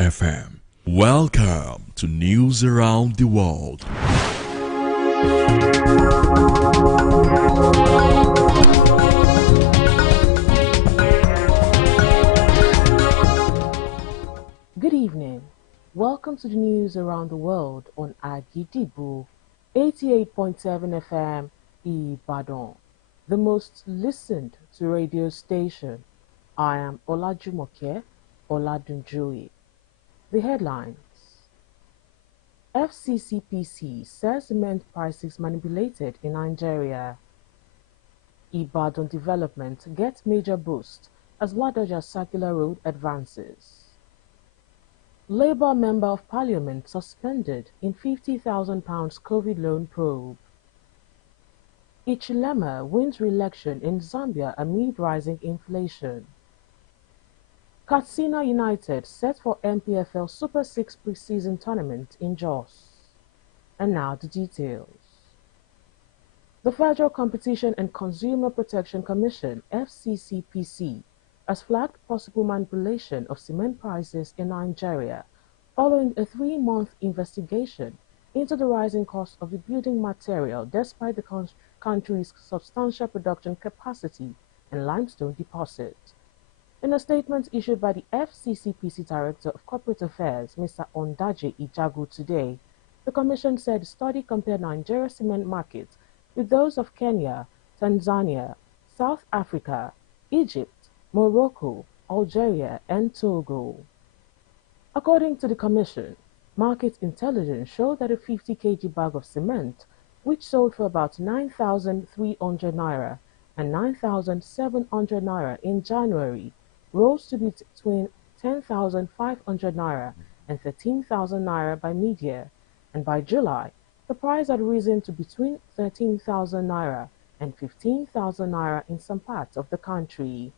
FM. Welcome to News Around the World. Good evening. Welcome to the news around the world on Agidibu 88.7 FM Ibadan, the most listened to radio station. I am Olajumoke Oladunjoye. The headlines. FCCPC says cement prices manipulated in Nigeria. Ibadan development gets major boost as Ladaja Circular Road advances. Labour Member of Parliament suspended in £50,000 COVID loan probe. Ichilema wins re-election in Zambia amid rising inflation. Katsina United set for MPFL Super 6 pre-season tournament in Jos. And now the details. The Federal Competition and Consumer Protection Commission, FCCPC, has flagged possible manipulation of cement prices in Nigeria following a 3-month investigation into the rising cost of the building material despite the country's substantial production capacity and limestone deposit. In a statement issued by the FCCPC Director of Corporate Affairs, Mr. Ondaje Ijagu today, the Commission said the study compared Nigeria's cement market with those of Kenya, Tanzania, South Africa, Egypt, Morocco, Algeria, and Togo. According to the Commission, market intelligence showed that a 50 kg bag of cement, which sold for about 9,300 naira and 9,700 naira in January, rose to between 10,500 naira and 13,000 naira by mid-year, and by July, the price had risen to between 13,000 naira and 15,000 naira in some parts of the country.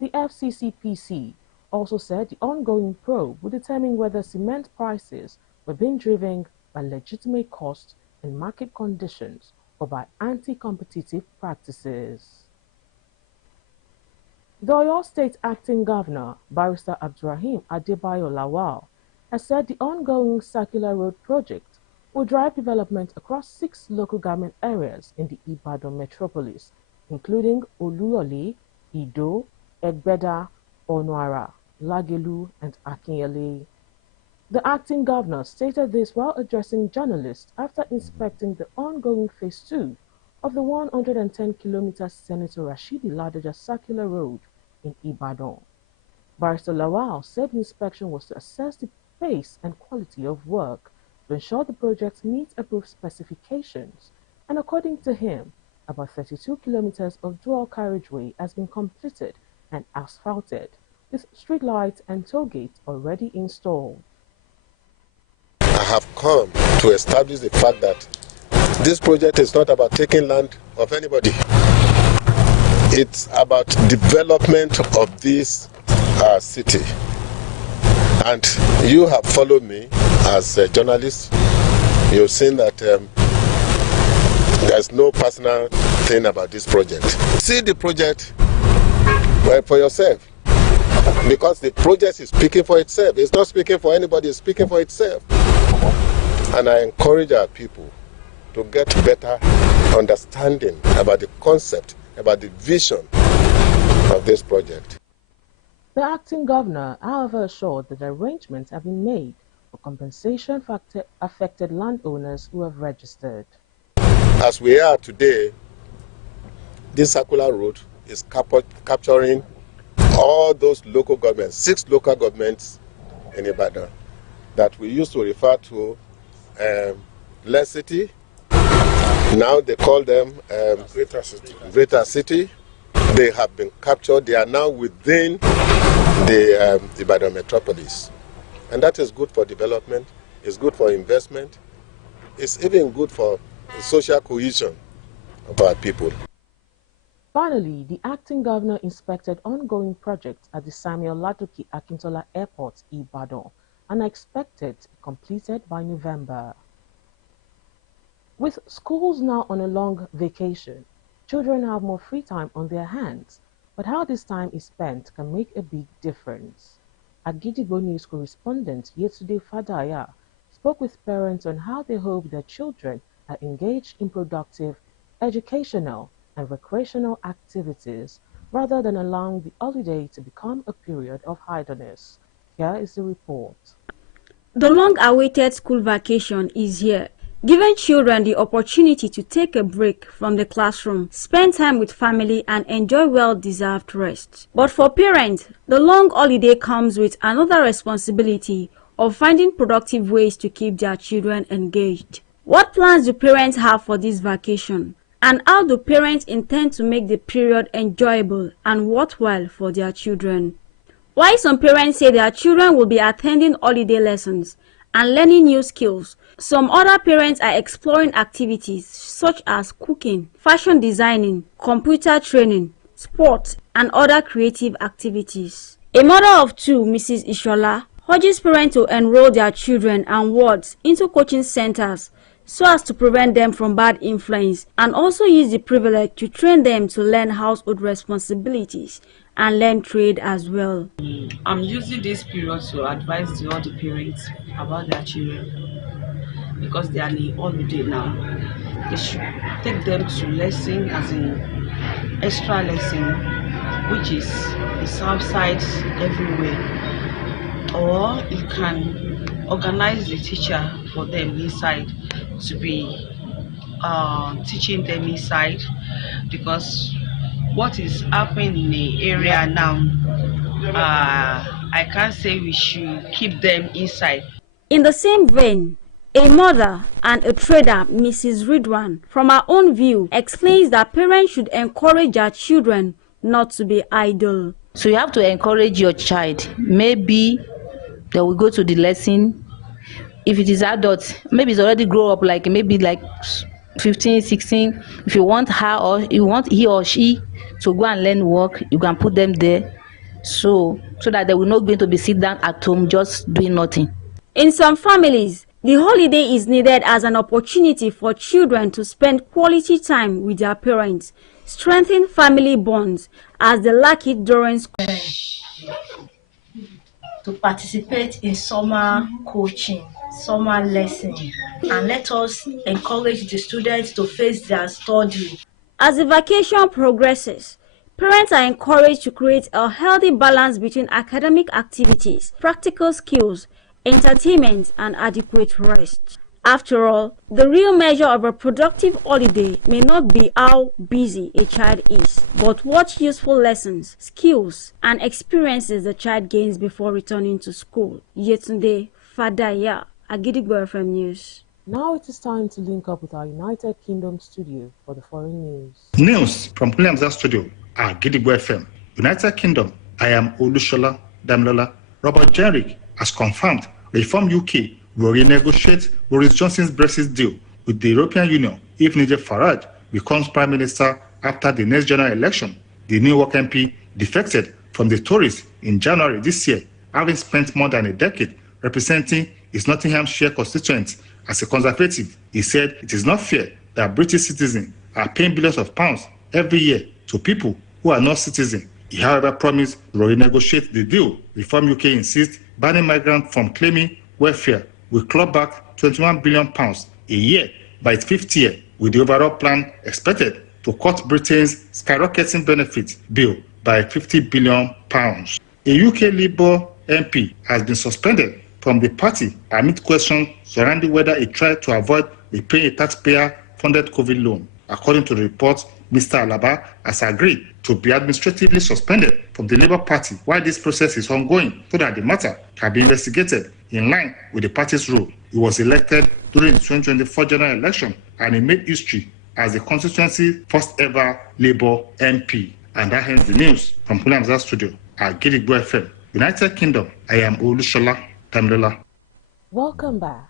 The FCCPC also said the ongoing probe will determine whether cement prices were being driven by legitimate costs and market conditions or by anti-competitive practices. The Oyo State Acting Governor, Barrister Abdurrahim Adebayo Lawal, has said the ongoing Circular Road project will drive development across 6 local government areas in the Ibadan metropolis, including Oluyole, Ido, Egbeda, Onuara, Lagelu, and Akinyele. The acting governor stated this while addressing journalists after inspecting the ongoing Phase 2 of the 110-kilometer Senator Rashidi Ladoja Circular Road in Ibadan. Barrister Lawal said the inspection was to assess the pace and quality of work to ensure the project meets approved specifications, and according to him, about 32 kilometers of dual carriageway has been completed and asphalted, with street lights and toll gates already installed. I have come to establish the fact that this project is not about taking land of anybody. It's about development of this city. And you have followed me as a journalist. You've seen that there's no personal thing about this project. See the project for yourself. Because the project is speaking for itself. It's not speaking for anybody, it's speaking for itself. And I encourage our people to get better understanding about the concept, about the vision of this project. The acting governor, however, assured that arrangements have been made for compensation for affected landowners who have registered. As we are today, this circular road is capturing all those local governments, 6 local governments in Ibadan that we used to refer to less city. Now they call them Greater City. Greater City. They have been captured. They are now within the Ibadan metropolis. And that is good for development. It's good for investment. It's even good for the social cohesion of our people. Finally, the acting governor inspected ongoing projects at the Samuel Ladoke Akintola Airport, Ibadan, and are expected to be completed by November. With schools now on a long vacation, children have more free time on their hands, but how this time is spent can make a big difference. Agidigbo News correspondent Yetunde Fadaya spoke with parents on how they hope their children are engaged in productive, educational, and recreational activities rather than allowing the holiday to become a period of idleness. Here is the report. The long-awaited school vacation is here, giving children the opportunity to take a break from the classroom, spend time with family, and enjoy well-deserved rest. But for parents, the long holiday comes with another responsibility of finding productive ways to keep their children engaged. What plans do parents have for this vacation? And how do parents intend to make the period enjoyable and worthwhile for their children? While some parents say their children will be attending holiday lessons and learning new skills, some other parents are exploring activities such as cooking, fashion designing, computer training, sports, and other creative activities. A mother of two, Mrs. Ishola, urges parents to enroll their children and wards into coaching centers so as to prevent them from bad influence, and also use the privilege to train them to learn household responsibilities and learn trade as well. I'm using this period to advise all the parents about their children because they are in holiday now. They should take them to lesson, as in extra lesson, which is outside everywhere, or you can organize the teacher for them inside to be teaching them inside, because what is happening in the area now, I can't say we should keep them inside. In the same vein, a mother and a trader, Mrs. Ridwan, from her own view, explains that parents should encourage their children not to be idle. So you have to encourage your child. Maybe they will go to the lesson. If it is adult, maybe it's already grow up, like maybe like 15, 16. If you want her or you want he or she to go and learn work, you can put them there. So that they will not going to be sit down at home just doing nothing. In some families, the holiday is needed as an opportunity for children to spend quality time with their parents, strengthen family bonds as they lack it during school. To participate in summer coaching, summer lesson, and let us encourage the students to face their study. As the vacation progresses, parents are encouraged to create a healthy balance between academic activities, practical skills, entertainment, and adequate rest. After all, the real measure of a productive holiday may not be how busy a child is, but what useful lessons, skills, and experiences the child gains before returning to school. Yetunde Fadaya, Agidigbo FM News. Now it is time to link up with our United Kingdom studio for the foreign news. News from Kuliamza Studio, Agidigbo FM. United Kingdom, I am Olushola Damlola. Robert Jenrick has confirmed Reform UK will renegotiate Boris Johnson's Brexit deal with the European Union if Nigel Farage becomes Prime Minister after the next general election. The New York MP defected from the Tories in January this year, having spent more than a decade representing his Nottinghamshire constituents. As a Conservative, he said it is not fair that British citizens are paying billions of pounds every year to people who are not citizens. He, however, promised to renegotiate the deal. Reform UK insists banning migrants from claiming welfare will claw back £21 billion a year by its fifth year, with the overall plan expected to cut Britain's skyrocketing benefits bill by £50 billion. A UK Labour MP has been suspended from the party amid questions surrounding whether he tried to avoid repaying a taxpayer-funded COVID loan. According to the report, Mr. Alaba has agreed to be administratively suspended from the Labour Party while this process is ongoing so that the matter can be investigated in line with the party's rule. He was elected during the 2024 general election and he made history as the constituency's first ever Labour MP. And that ends the news from Kuliamza Studio at Gidigbo FM. United Kingdom, I am Olushola Tamlola. Welcome back.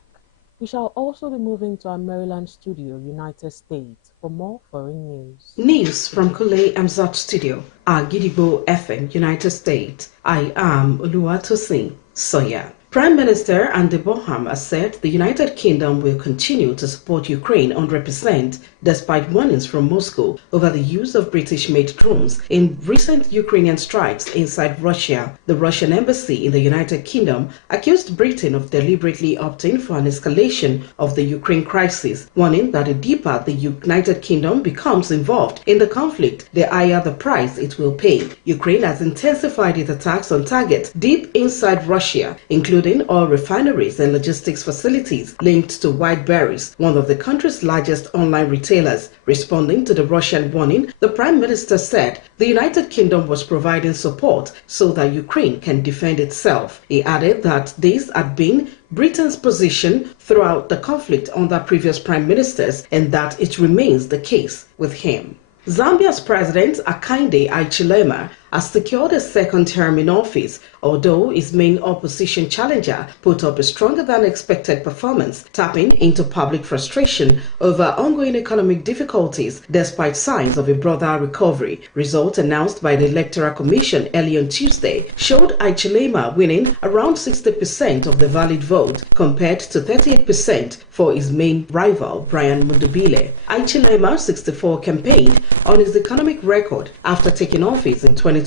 We shall also be moving to our Maryland studio, United States, for more foreign news. News from Kule Amzat Studio, Gidigbo FM, United States. I am Oluwatosin Soya. Prime Minister Andy Bonham has said the United Kingdom will continue to support Ukraine 100% despite warnings from Moscow over the use of British-made drones in recent Ukrainian strikes inside Russia. The Russian embassy in the United Kingdom accused Britain of deliberately opting for an escalation of the Ukraine crisis, warning that the deeper the United Kingdom becomes involved in the conflict, the higher the price it will pay. Ukraine has intensified its attacks on targets deep inside Russia, including oil refineries and logistics facilities linked to Whiteberries, one of the country's largest online retailers. Responding to the Russian warning, the Prime Minister said the United Kingdom was providing support so that Ukraine can defend itself. He added that this had been Britain's position throughout the conflict under previous prime ministers and that it remains the case with him. Zambia's President Hakainde Hichilema has secured a second term in office, although his main opposition challenger put up a stronger than expected performance, tapping into public frustration over ongoing economic difficulties despite signs of a broader recovery. Results announced by the Electoral Commission early on Tuesday showed Hichilema winning around 60% of the valid vote compared to 38% for his main rival, Brian Mundubile. Hichilema, 64, campaigned on his economic record after taking office in 2021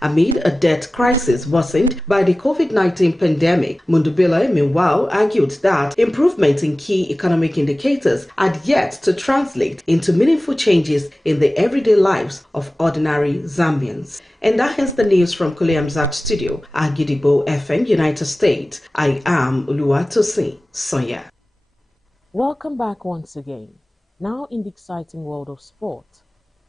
amid a debt crisis worsened by the COVID-19 pandemic. Mundubile, meanwhile, argued that improvements in key economic indicators had yet to translate into meaningful changes in the everyday lives of ordinary Zambians. And that is the news from Kule Hamzat Studio, Agidigbo FM, United States. I am Oluwatosin Sonya. Welcome back once again. Now in the exciting world of sport.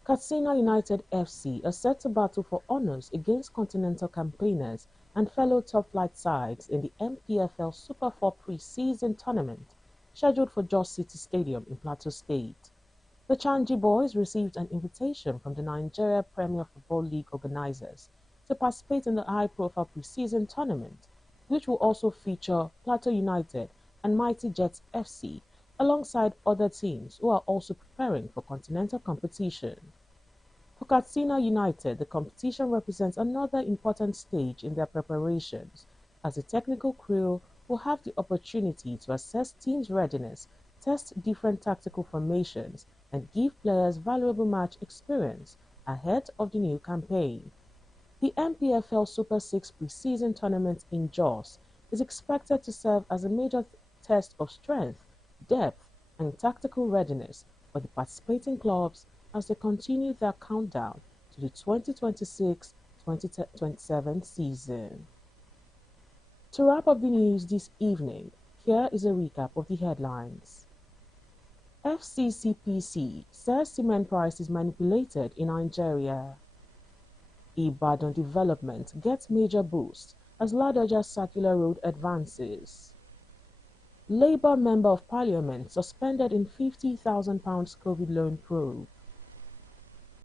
Katsina United FC are set to battle for honours against continental campaigners and fellow top-flight sides in the MPFL Super 4 pre-season tournament scheduled for Jos City Stadium in Plateau State. The Changi boys received an invitation from the Nigeria Premier Football League organisers to participate in the high-profile pre-season tournament, which will also feature Plateau United and Mighty Jets FC, alongside other teams who are also preparing for continental competition. For Katsina United, the competition represents another important stage in their preparations, as the technical crew will have the opportunity to assess teams' readiness, test different tactical formations, and give players valuable match experience ahead of the new campaign. The MPFL Super 6 pre-season tournament in Jos is expected to serve as a major test of strength, depth, and tactical readiness for the participating clubs as they continue their countdown to the 2026-2027 season. To wrap up the news this evening, here is a recap of the headlines. FCCPC says cement price is manipulated in Nigeria. Ibadan development gets major boost as Ladoja Circular Road advances. Labour Member of Parliament suspended in £50,000 COVID loan probe.